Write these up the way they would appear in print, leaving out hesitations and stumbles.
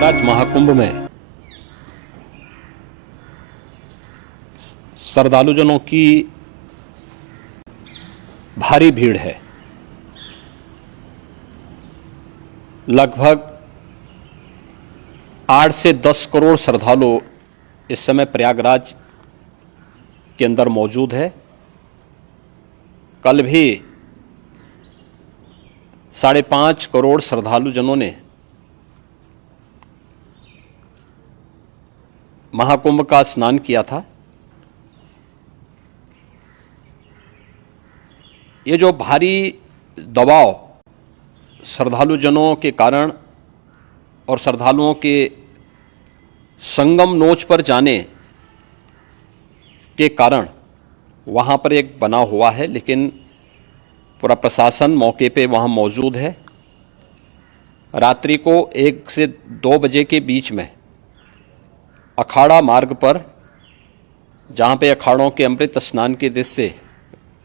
प्रयागराज महाकुंभ में श्रद्धालुजनों की भारी भीड़ है। लगभग 8 से 10 करोड़ श्रद्धालु इस समय प्रयागराज के अंदर मौजूद है। कल भी 5.5 करोड़ श्रद्धालुजनों ने महाकुंभ का स्नान किया था। ये जो भारी दबाव श्रद्धालुजनों के कारण और श्रद्धालुओं के संगम नोच पर जाने के कारण वहाँ पर एक बना हुआ है, लेकिन पूरा प्रशासन मौके पे वहाँ मौजूद है। रात्रि को 1 से 2 बजे के बीच में अखाड़ा मार्ग पर, जहाँ पे अखाड़ों के अमृत स्नान के दृश्य से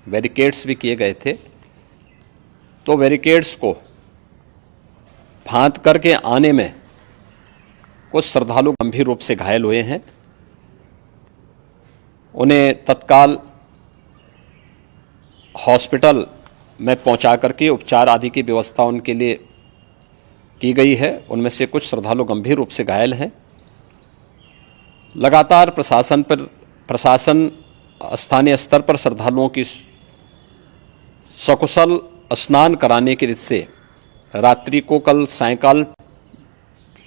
बैरिकेड्स भी किए गए थे, तो बैरिकेड्स को फांद करके आने में कुछ श्रद्धालु गंभीर रूप से घायल हुए हैं। उन्हें तत्काल हॉस्पिटल में पहुंचा करके उपचार आदि की व्यवस्था उनके लिए की गई है। उनमें से कुछ श्रद्धालु गंभीर रूप से घायल हैं। लगातार प्रशासन स्थानीय स्तर पर श्रद्धालुओं की सकुशल स्नान कराने के दृष्टि से रात्रि को कल सायंकाल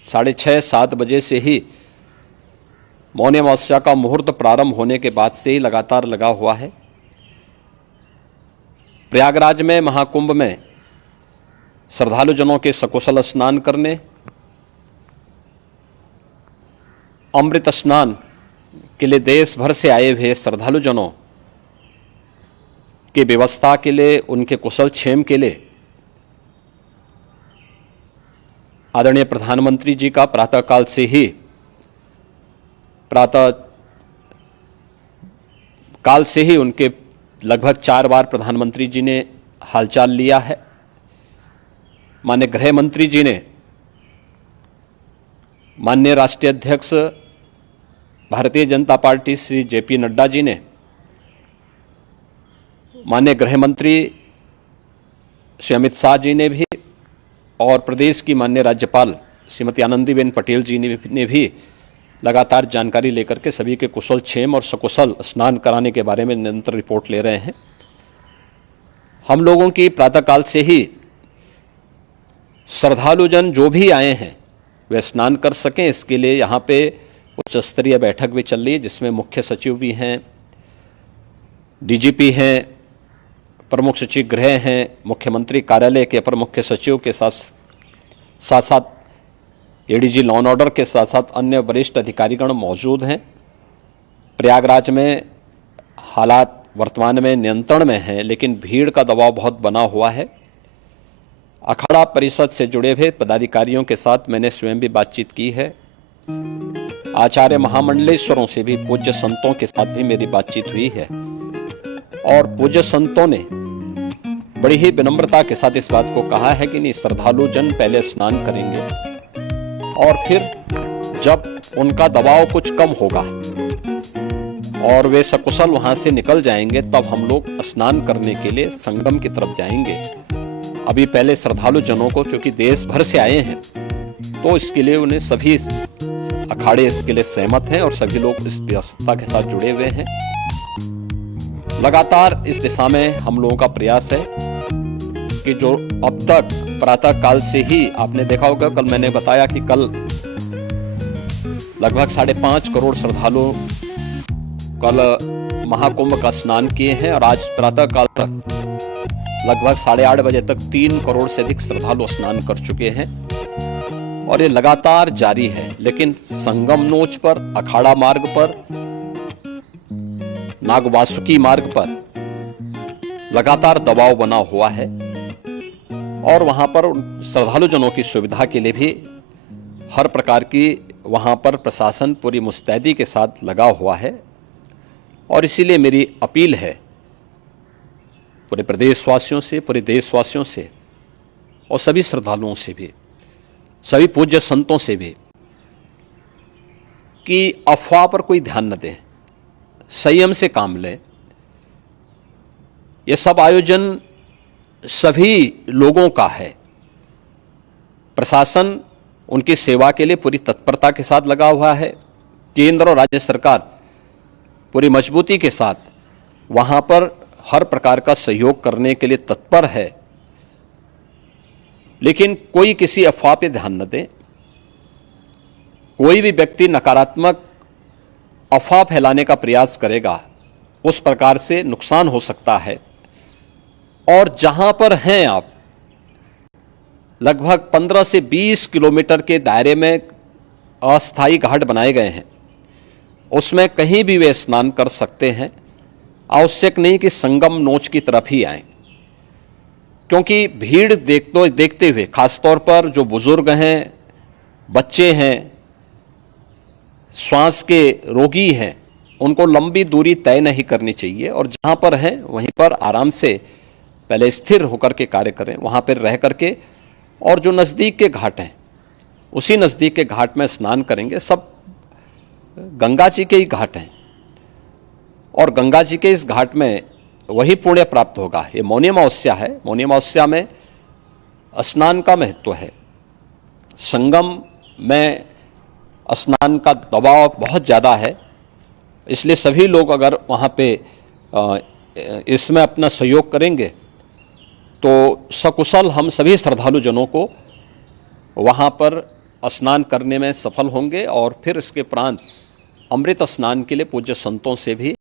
6:30-7 बजे से ही मौनी अमावस्या का मुहूर्त प्रारंभ होने के बाद से ही लगातार लगा हुआ है। प्रयागराज में महाकुंभ में श्रद्धालुजनों के सकुशल स्नान करने, अमृत स्नान के लिए देश भर से आए हुए श्रद्धालुजनों की व्यवस्था के लिए, उनके कुशल क्षेम के लिए आदरणीय प्रधानमंत्री जी का प्रातःकाल से ही उनके लगभग 4 बार प्रधानमंत्री जी ने हालचाल लिया है। माननीय गृह मंत्री जी ने, माननीय राष्ट्रीय अध्यक्ष भारतीय जनता पार्टी श्री JP नड्डा जी ने, माननीय गृह मंत्री श्री अमित शाह जी ने भी, और प्रदेश की माननीय राज्यपाल श्रीमती आनंदीबेन पटेल जी ने भी लगातार जानकारी लेकर के सभी के कुशल क्षेम और सकुशल स्नान कराने के बारे में निरंतर रिपोर्ट ले रहे हैं। हम लोगों की प्रातःकाल से ही श्रद्धालुजन जो भी आए हैं वे स्नान कर सकें, इसके लिए यहाँ पे उच्च स्तरीय बैठक भी चल रही है, जिसमें मुख्य सचिव भी हैं, DGP हैं, प्रमुख सचिव गृह हैं, मुख्यमंत्री कार्यालय के अपर मुख्य सचिव के साथ साथ ADG लॉ एंड ऑर्डर के साथ साथ अन्य वरिष्ठ अधिकारीगण मौजूद हैं। प्रयागराज में हालात वर्तमान में नियंत्रण में हैं, लेकिन भीड़ का दबाव बहुत बना हुआ है। अखाड़ा परिषद से जुड़े हुए पदाधिकारियों के साथ मैंने स्वयं भी बातचीत की है। आचार्य महामंडलेश्वरों से भी, पूज्य संतों के साथ भी मेरी बातचीत हुई है, और पूज्य संतों ने बड़ी ही विनम्रता के साथ इस बात को कहा है कि नहीं, श्रद्धालु जन पहले स्नान करेंगे और फिर जब उनका दबाव कुछ कम होगा और वे सकुशल वहां से निकल जाएंगे, तब हम लोग स्नान करने के लिए संगम की तरफ जाएंगे। अभी पहले श्रद्धालु जनों को, चूंकि देश भर से आए हैं, तो इसके लिए उन्हें सभी अखाड़े इसके लिए सहमत हैं और सभी लोग इस व्यवस्था के साथ जुड़े हुए हैं। लगातार इस दिशा में हम लोगों का प्रयास है कि जो अब तक प्रातः काल से ही आपने देखा होगा, कल मैंने बताया कि कल लगभग 5.5 करोड़ श्रद्धालु कल महाकुंभ का स्नान किए हैं, और आज प्रातः काल तक लगभग 8:30 बजे तक 3 करोड़ से अधिक श्रद्धालु स्नान कर चुके हैं, और ये लगातार जारी है। लेकिन संगम नोच पर, अखाड़ा मार्ग पर, नागवासुकी मार्ग पर लगातार दबाव बना हुआ है, और वहां पर श्रद्धालुजनों की सुविधा के लिए भी हर प्रकार की वहां पर प्रशासन पूरी मुस्तैदी के साथ लगा हुआ है। और इसीलिए मेरी अपील है पूरे प्रदेशवासियों से, पूरे देशवासियों से, और सभी श्रद्धालुओं से भी, सभी पूज्य संतों से भी कि अफवाह पर कोई ध्यान न दें, संयम से काम लें। ये सब आयोजन सभी लोगों का है। प्रशासन उनकी सेवा के लिए पूरी तत्परता के साथ लगा हुआ है। केंद्र और राज्य सरकार पूरी मजबूती के साथ वहां पर हर प्रकार का सहयोग करने के लिए तत्पर है। लेकिन कोई किसी अफवाह पे ध्यान न दे। कोई भी व्यक्ति नकारात्मक अफवाह फैलाने का प्रयास करेगा, उस प्रकार से नुकसान हो सकता है। और जहां पर हैं आप, लगभग 15 से 20 किलोमीटर के दायरे में अस्थायी घाट बनाए गए हैं, उसमें कहीं भी वे स्नान कर सकते हैं। आवश्यक नहीं कि संगम नोच की तरफ ही आएं, क्योंकि भीड़ देखते हुए खासतौर पर जो बुजुर्ग हैं, बच्चे हैं, श्वास के रोगी हैं, उनको लंबी दूरी तय नहीं करनी चाहिए। और जहां पर हैं वहीं पर आराम से पहले स्थिर होकर के कार्य करें, वहां पर रह करके। और जो नज़दीक के घाट हैं, उसी नज़दीक के घाट में स्नान करेंगे। सब गंगा जी के ही घाट हैं और गंगा जी के इस घाट में वही पुण्य प्राप्त होगा। ये मौनी अमावस्या है। मौनी अमावस्या में स्नान का महत्व है। संगम में स्नान का दबाव बहुत ज़्यादा है, इसलिए सभी लोग अगर वहाँ पे इसमें अपना सहयोग करेंगे तो सकुशल हम सभी श्रद्धालु जनों को वहाँ पर स्नान करने में सफल होंगे। और फिर इसके उपरांत अमृत स्नान के लिए पूज्य संतों से भी